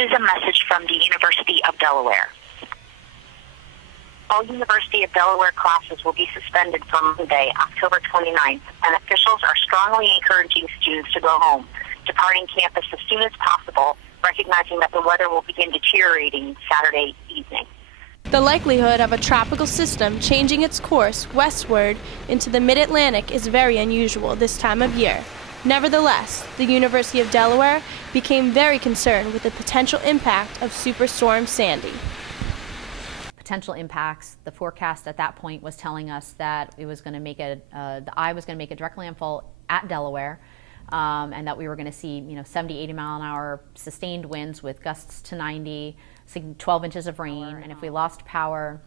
is a message from the University of Delaware. All University of Delaware classes will be suspended from Monday, October 29th, and officials are strongly encouraging students to go home, departing campus as soon as possible, recognizing that the weather will begin deteriorating Saturday evening. The likelihood of a tropical system changing its course westward into the mid-Atlantic is very unusual this time of year. Nevertheless, the University of Delaware became very concerned with the potential impact of Superstorm Sandy. Potential impacts, the forecast at that point was telling us that it was going to make the eye was going to make a direct landfall at Delaware, and that we were going to see 70, 80 mile an hour sustained winds with gusts to 90, 12 inches of rain, and if we lost power,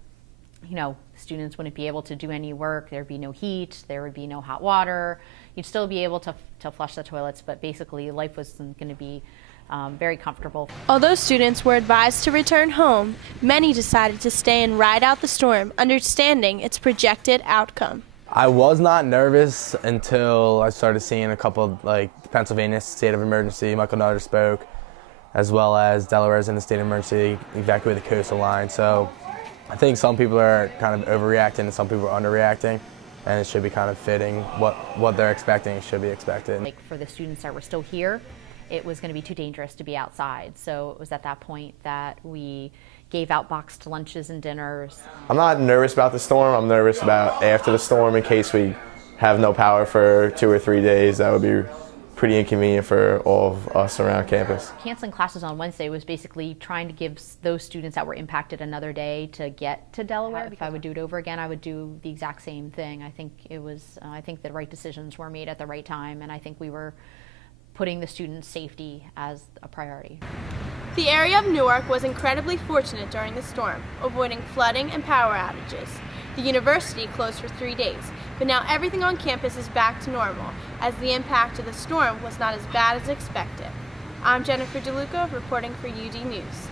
students wouldn't be able to do any work. There'd be no heat, there would be no hot water. You'd still be able to flush the toilets, but basically life wasn't going to be very comfortable. Although students were advised to return home, many decided to stay and ride out the storm, understanding its projected outcome. I was not nervous until I started seeing a couple of, Pennsylvania state of emergency. Michael Nutter spoke, as well as Delaware's in the state of emergency, evacuate the coastal line. So I think some people are kind of overreacting and some people are underreacting, and it should be kind of fitting what they're expecting should be expected. Like for the students that were still here, it was going to be too dangerous to be outside. So it was at that point that we gave out boxed lunches and dinners. I'm not nervous about the storm. I'm nervous about after the storm in case we have no power for 2 or 3 days. That would be pretty inconvenient for all of us around campus. Canceling classes on Wednesday was basically trying to give those students that were impacted another day to get to Delaware. If I would do it over again, I would do the exact same thing. I think I think the right decisions were made at the right time, and I think we were putting the students' safety as a priority. The area of Newark was incredibly fortunate during the storm, avoiding flooding and power outages. The university closed for 3 days, but now everything on campus is back to normal, as the impact of the storm was not as bad as expected. I'm Jennifer DeLuca, reporting for UD News.